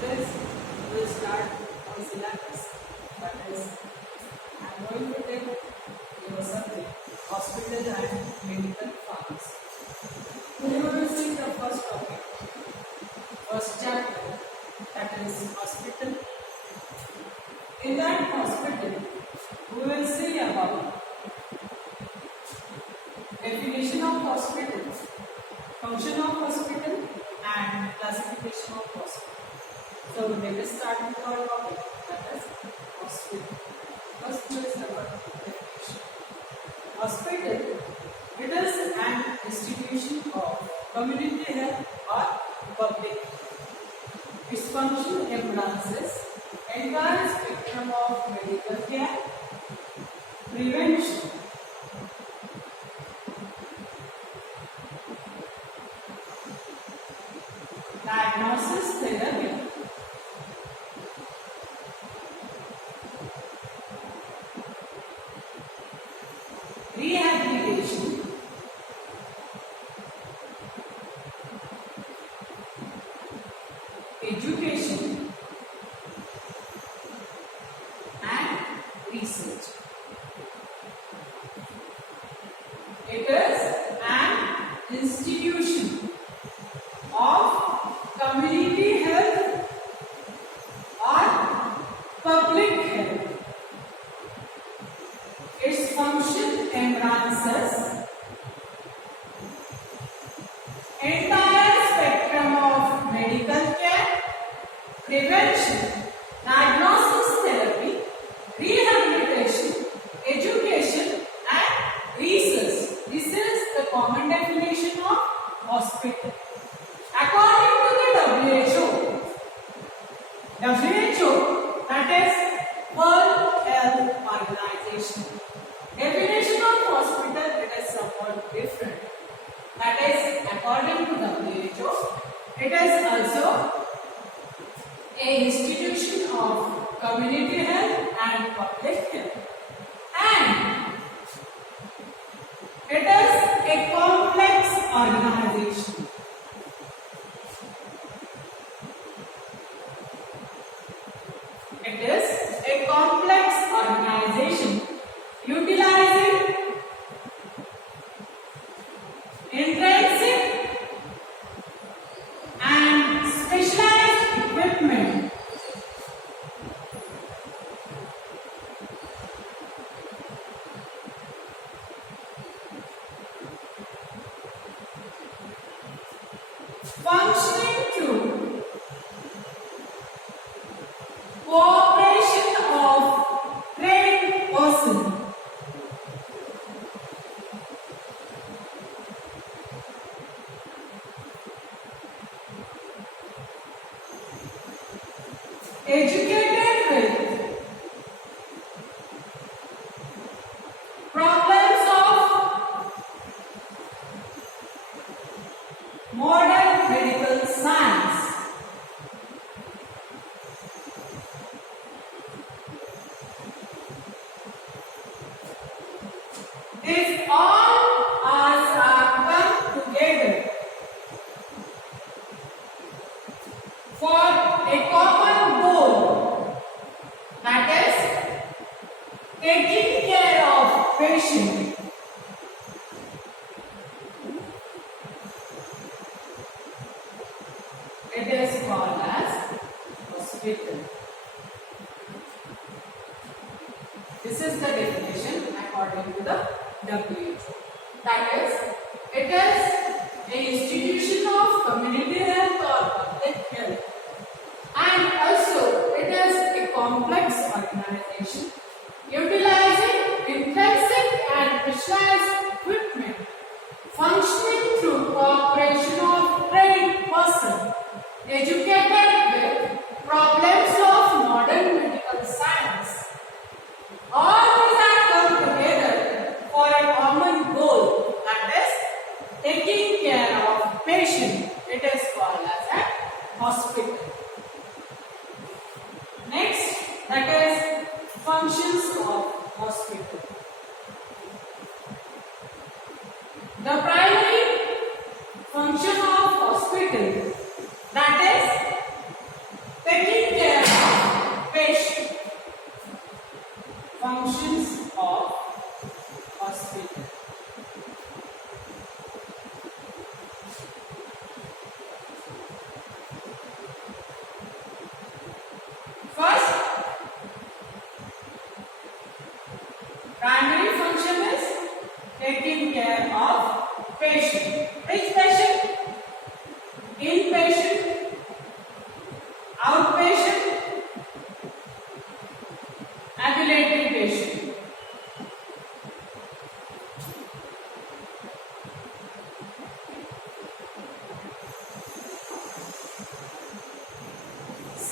This will start our syllabus. That is, I am going to take your subject, hospital and medical pharmacy. We will see the first topic, first chapter, that is hospital. In that hospital, we will see about definition of hospital, function of hospital, and classification of hospital. So let us start with our topic, that is hospital. First is our definition. Hospital, it is an institution of community health or public. Its function embraces entire spectrum of medical care, prevention, diagnosis, therapy, rehabilitation, education, and research. It is an institution of community health or public health. Its function embraces entire spectrum of medical care, prevention, diagnosis, therapy, rehabilitation, education, and research. This is the common definition of hospital. According to the WHO, that is World Health Organization. Definition of hospital, it is somewhat different. That is, according to WHO, it is also a institution of community health and public health, and it is a complex organization. It is a complex organization utilizing intrinsic and specialized equipment functioning through cooperation of trained persons. Educated with problems of modern medical science. If all are come together for a common goal, that is taking care of patient, it is called as hospital. This is the definition according to the WHO. That is, it is an institution of community health or public health, and also it is a complex organization utilizing intrinsic and specialized equipment, functioning through cooperation of trained persons, educated with problems of modern medical science. All these are come together for a common goal, that is taking care of patient. It is called as a hospital. Next, that is functions of hospital. The primary function of hospital, that is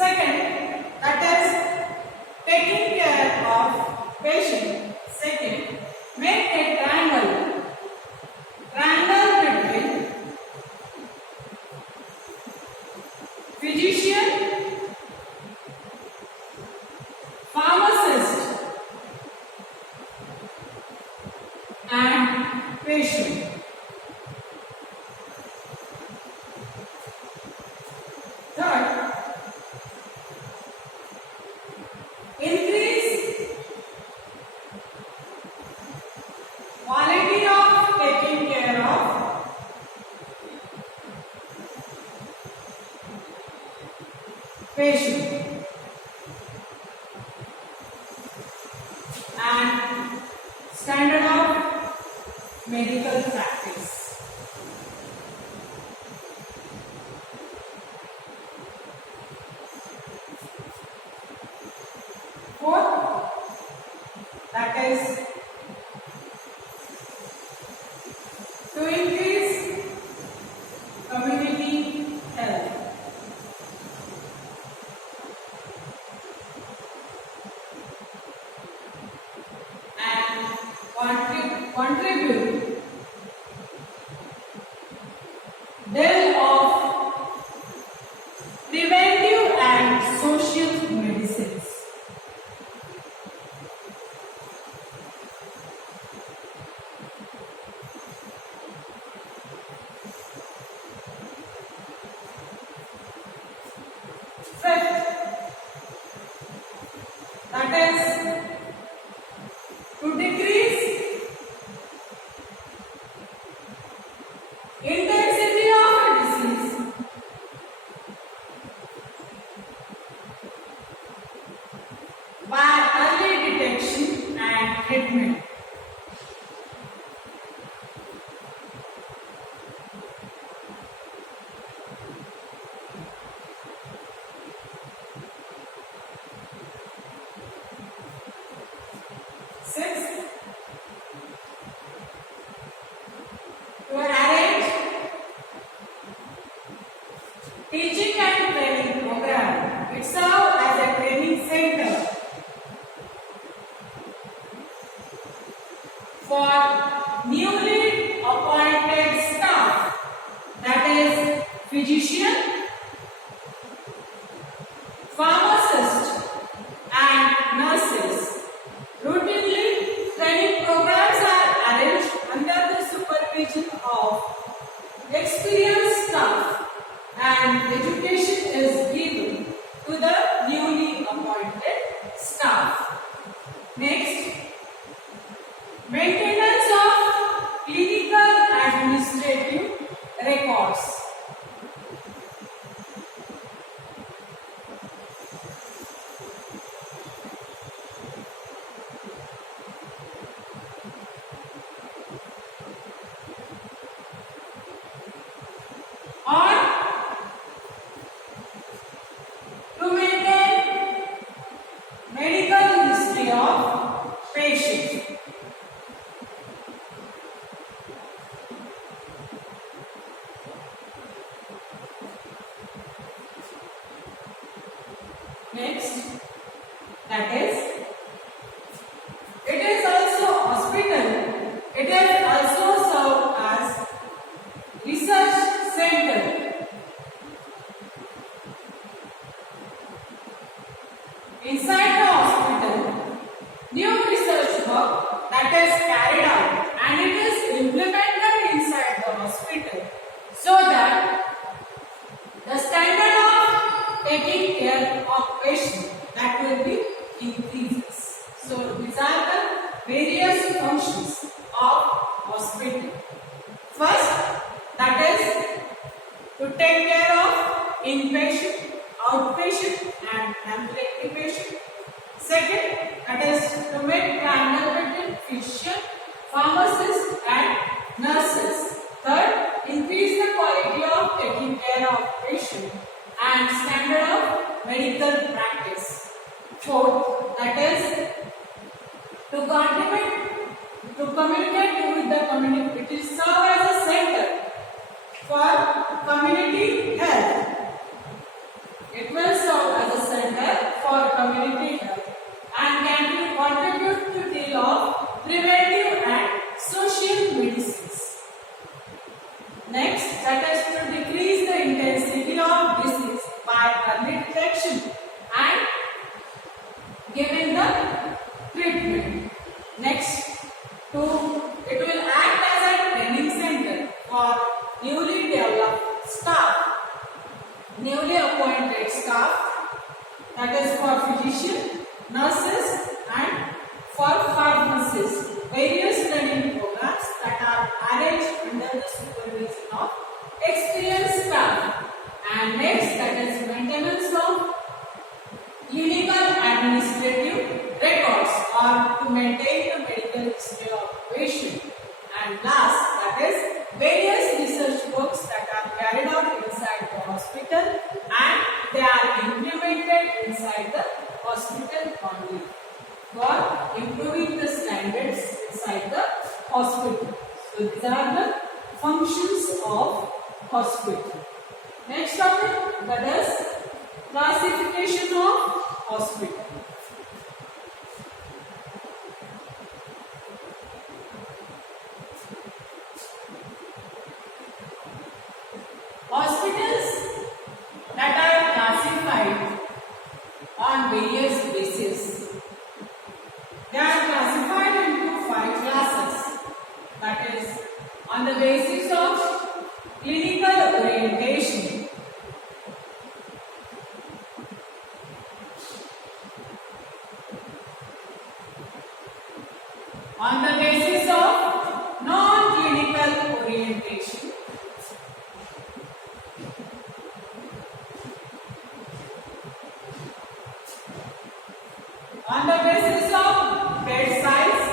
Second, that is taking care of patient. Second, make a triangle between physician, pharmacist and patient. Third, increase quality of taking care of patient and standard of medical practice. Fourth, that is to increase community health. And contribute them of preventive and social medicines. Fifth, that is to decrease intensity of a disease by early detection and treatment. Sixth, to arrange teaching and training program. It serves as a training center for newly appointed staff, that is physician, pharmacist and nurses. Routinely, training programs are arranged under the supervision of experienced staff and education is given to the newly appointed staff. Next, maintenance of clinical administrative records. Or to maintain medical history of patient. Next, that is, it is also hospital. It is also served as research center. Inside the hospital, new research work that is carried out and it is implemented inside the hospital so that the standard of taking care of patient that will be increases. So these are the various functions of hospital. First, that is to take care of inpatient, outpatient and ambulatory patient. Second, that is to make triangle between physician, pharmacist and nurses. Third, increase the quality of taking care of patient and standard of medical practice. Fourth, that is to communicate with the community. It is serve as a center for community health. It will serve as a quality health and can contribute to the field of preventive and social medicines. Next, that is to decrease the intensity of disease by early detection and giving the treatment. Next, it will act as a training center for newly developed staff, newly appointed staff, that is for physicians, nurses and for pharmacists. Various training programs that are arranged under the supervision of experienced staff. And next, that is maintenance of clinical administrative records or to maintain the medical history of patient. And last, that is various research works that are carried out inside the hospital and they are implemented inside the hospital only for improving the standards inside the hospital. So these are the functions of hospital. Next topic, that is classification of hospital. Hospitals that are classified on various bases. They are classified into 5 classes. That is on the basis of clinical orientation, on the basis of non-clinical orientation, on the basis of bed size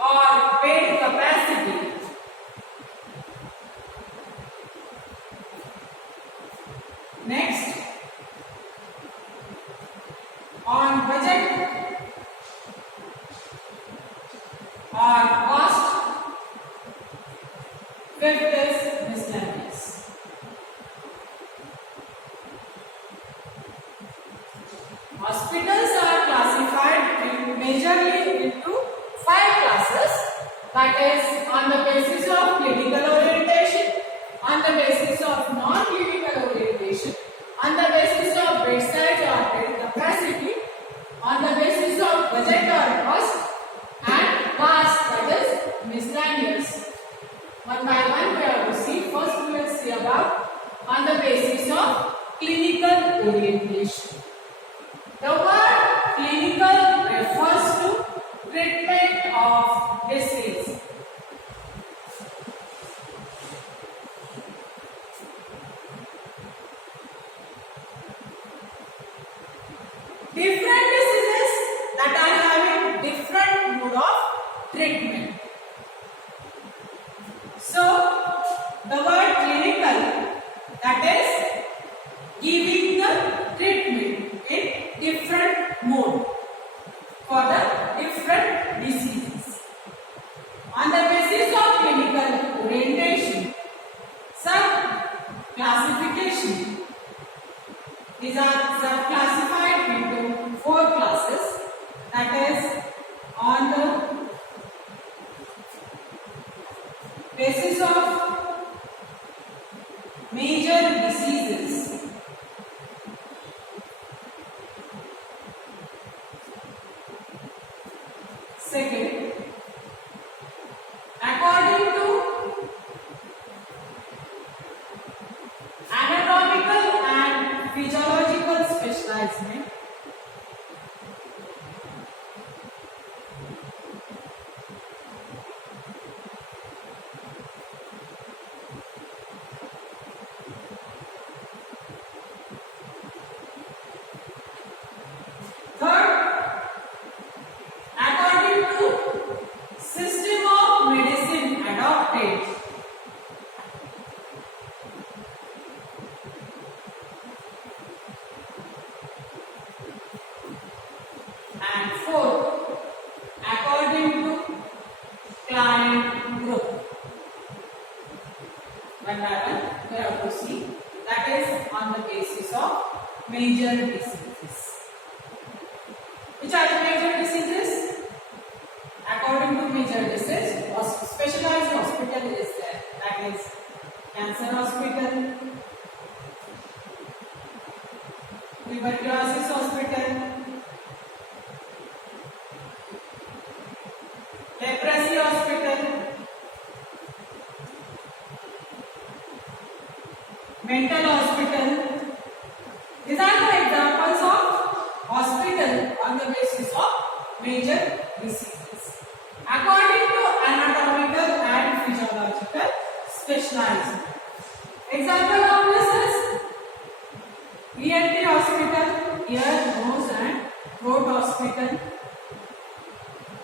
or bed capacity, next on budget or cost, fifth is miscellaneous. Hospitals are classified majorly into 5 classes, that is on the basis of clinical orientation, on the basis of non-clinical orientation, on the basis of bed size or bed capacity, on the basis of budget or cost, and last, that is miscellaneous. One by one we have to see. First we will see about on the basis of clinical orientation. The word clinical refers to treatment of disease. Different diseases that are having different mode of treatment. So, the word clinical, that is giving the treatment in different mode for the different diseases. On the basis of clinical orientation, some classification. These are sub-classified into 4 classes, that is on the basis of major diseases, second, according to anatomical and physiological specialization, third, according to system of medicine adopted, and fourth, according to client group. One by one we have to see, that is on the basis of major diseases. Cancer Hospital, Tuberculosis Hospital, Leprosy Hospital, Mental Hospital. These are the examples of hospital on the basis of major diseases according to anatomical and physiological specialization. Example of this is ENT hospital, ear, nose and throat hospital.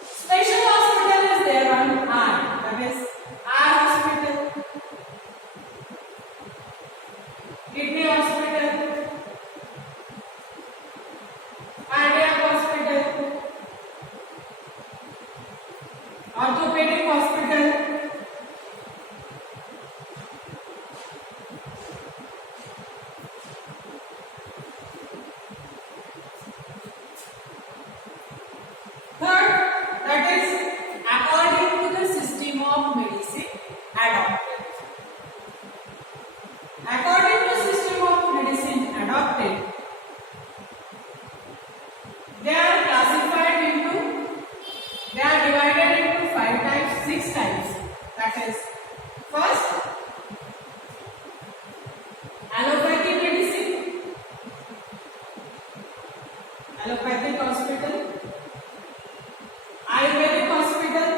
Special hospital is there on eye, that is eye hospital, kidney hospital, cardiac hospital, orthopedic hospital, third, that is according to the system of medicine adopted. According to system of medicine adopted, they are divided into 5 types, 6 types. That is, first, allopathic medicine, allopathic hospital, Ayurvedic hospital,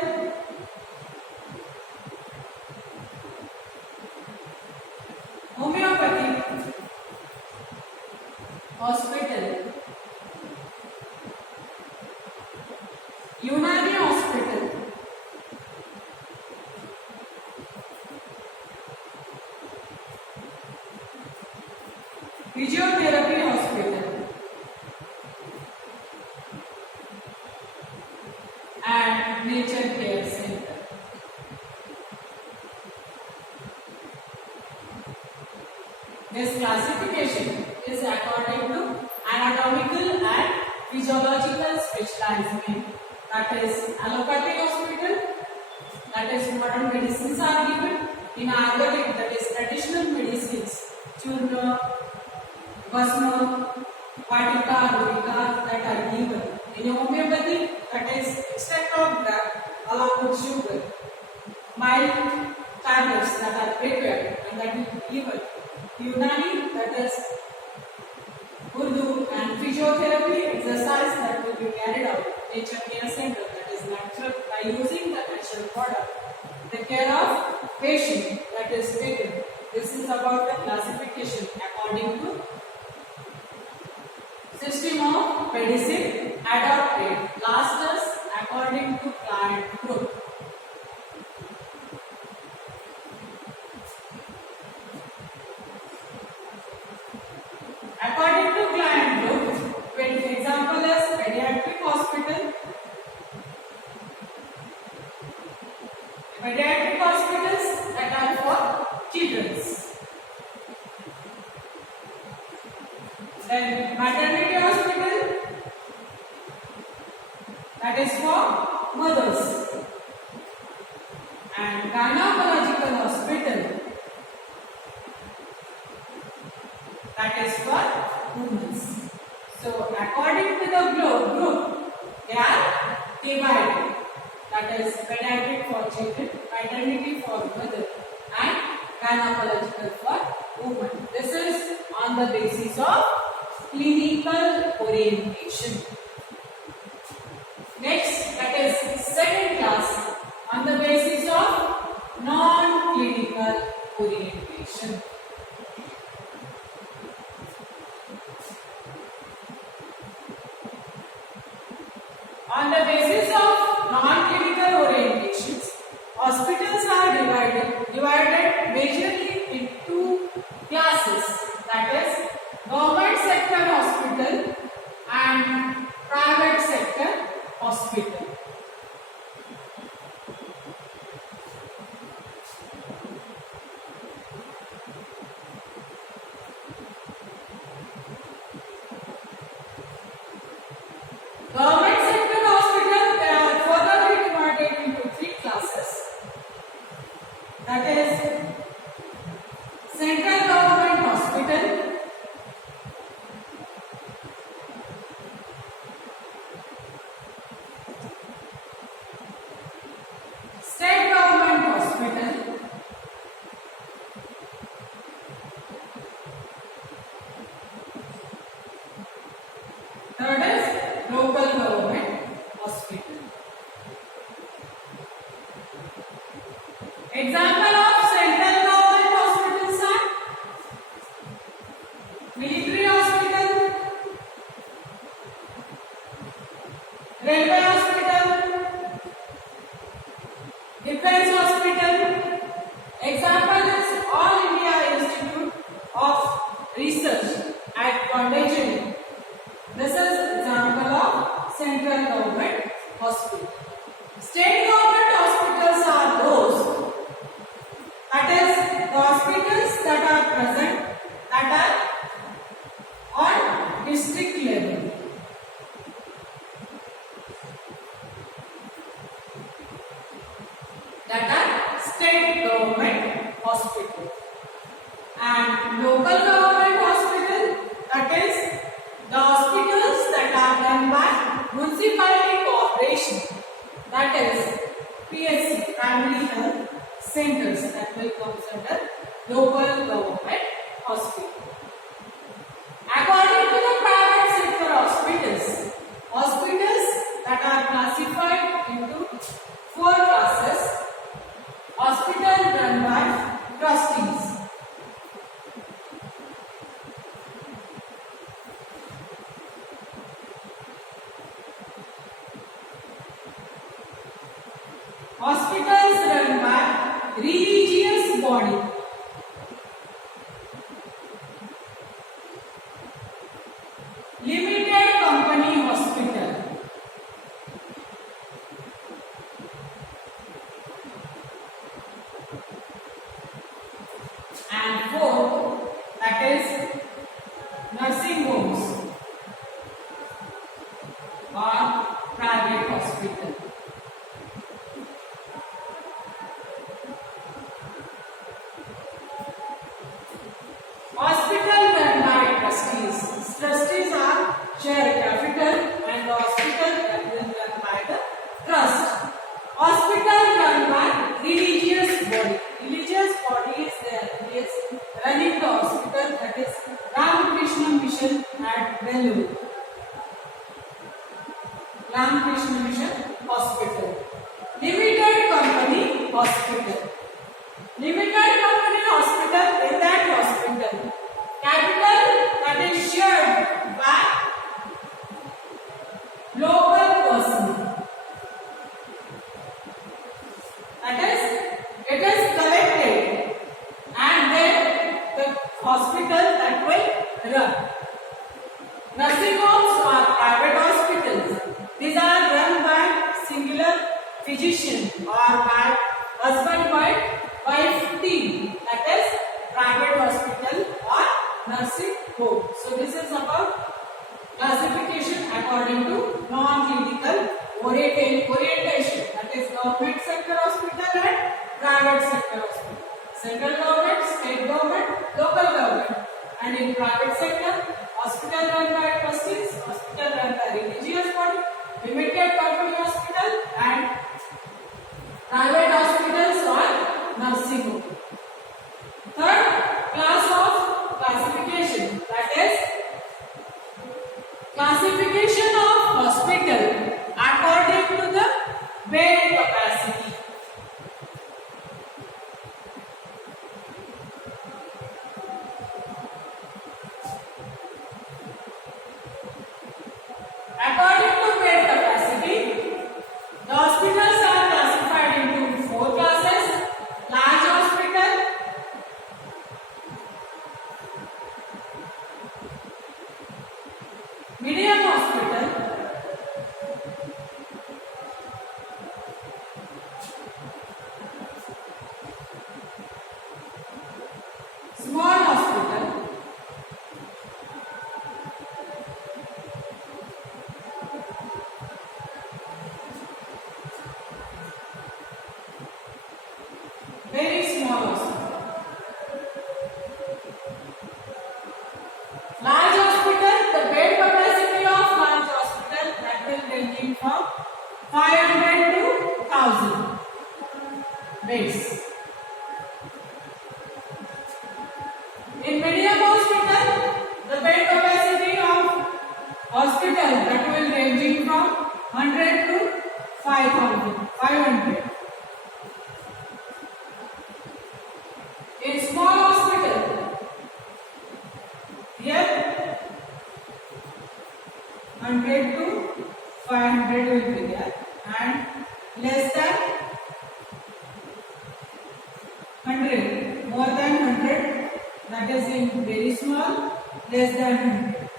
homeopathic hospital, Unani hospital, physiotherapy hospital, and nature care center. This classification is according to anatomical and physiological specialization. That is allopathic hospital, that is modern medicines are given. In Ayurvedic, that is traditional medicines, churna, bhasma, vatika, rotika, that are given. In homeopathy, that is extract of drug along with sugar, mild tablets that are prepared and that will be given. Unani, that is Urdu, and physiotherapy exercise that will be carried out. Nature care center, that is natural, by using the natural product. The care of patient, that is taken. This is about the classification according to system of medicine adopted. Last is according to client group. According to client group, when example is pediatric hospital. Pediatric hospitals that are for children. Then maternity hospital, that is for mothers. And gynecological hospital, that is for women. So according to the group, they are divided. That is pediatric for children, maternity for mother, and gynecological for women. This is on the basis of clinical orientation. Next, that is second class on the basis of non-clinical orientation. On the basis of non-clinical orientations, hospitals are divided majorly into two classes, that is government sector hospital and private sector hospital. Government sector hospital, they are further divided into three classes. That is Third is local government hospital. Example of central government hospitals are military hospital, railway hospital, defense hospital. Example is All India Institute of Research at Pondicherry. This is example of central government hospital. State government hospitals are those, that is the hospitals that are present, that are on district level. That are state government hospital. And local government hospital, that is the hospitals that are done by municipality corporation, that is PSC, primary health centers, that will come under local government hospital. According to the private sector hospitals, hospitals that are classified into 4 classes. Hospital run by trustees. Hospitals run by religious body. Limited company hospital. And 4th, that is nursing homes or private hospital. Hospital run by trustees. Trustees are share capital and the hospital is run by the trust. Hospital run by religious body. Religious body is there. It is running the hospital, that is Ramakrishna Mission at Vellore. Ramakrishna Mission Hospital. Limited company hospital. Limited company hospital is that hospital. Capital that is shared by local person. That is, it is collected and then the hospital that will run. Nursing homes are private hospitals. These are run by singular physician or by husband-wife team. That is private hospital or nursing home. So this is about classification according to non-clinical orientation. That is government sector hospital and private sector hospital. Central government, state government, local government. And in private sector, hospital run by trustees, hospital run by religious body, limited company hospital and private hospitals or nursing home. Third class of classification, that is classification of hospital according to the bed capacity. According to bed capacity, the hospitals are classified into 4 classes. Large hospital, medium hospital, small hospital, very small hospital. Large hospital, the bed capacity of large hospital 100 to 500 will be there, and less than 100, more than 100, that is in very small, less than 100.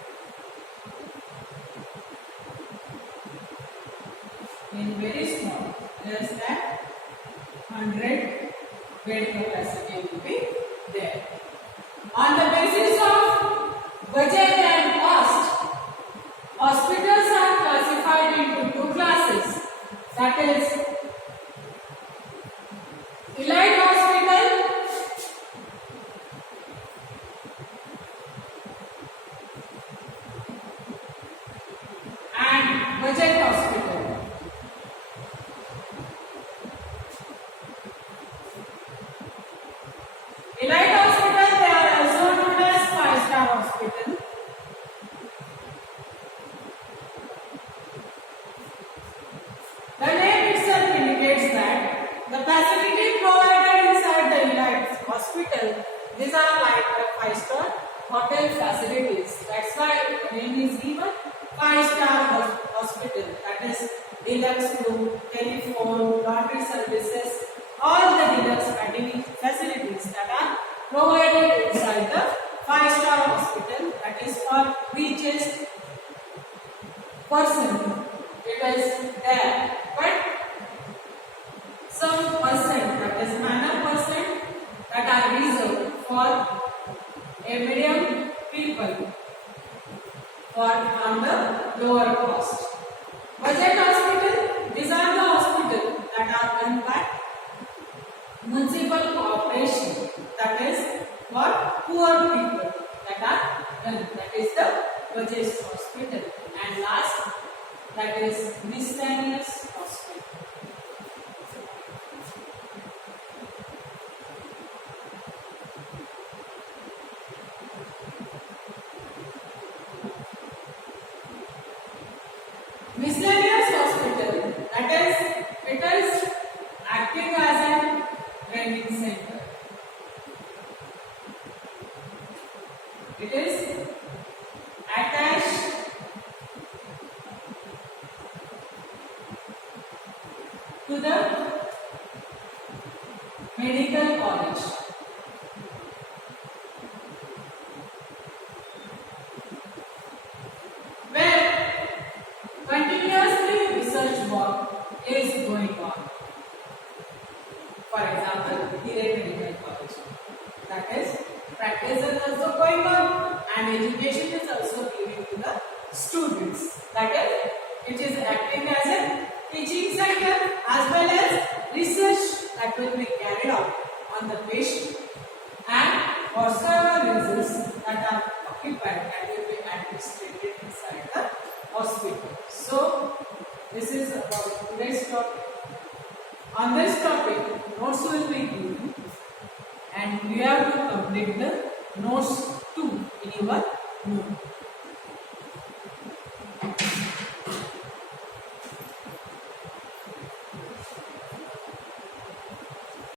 In very small, less than 100 bed capacity will be there. On the basis of budget and cost, hospitals are classified into two classes, that is elite hospital and budget hospital. Elite hospital, they are also known as 5-star hospital. The name itself indicates that the facility provided inside the elite hospital, these are like the 5-star hotel facilities. That's why the name is given 5-star hospital. That is deluxe room, telephone, laundry services, all the deluxe facilities that are provided inside the 5-star hospital. That is for richest person. It is there, but some percent, that is minor percent, that are reserved for a medium people, for on the lower cost. Budget hospital, these are the hospitals that are run by municipal corporation, that is for poor people that are run. That is the budget hospital. And last, that is miscellaneous hospital. Miscellaneous hospital, that is, it is acting as a training center. It is attached to the medical college. Where continuously research work is going on. For example, Hire Medical College. That is, practice is also going on and education is also given to the students. That is, it is acting as a teaching center as well as research that will be carried out on the patient, and whatsoever results that are occupied that will be administered inside the hospital. So, this is about today's topic. On this topic, notes will be given and you have to complete the notes 2 in your note.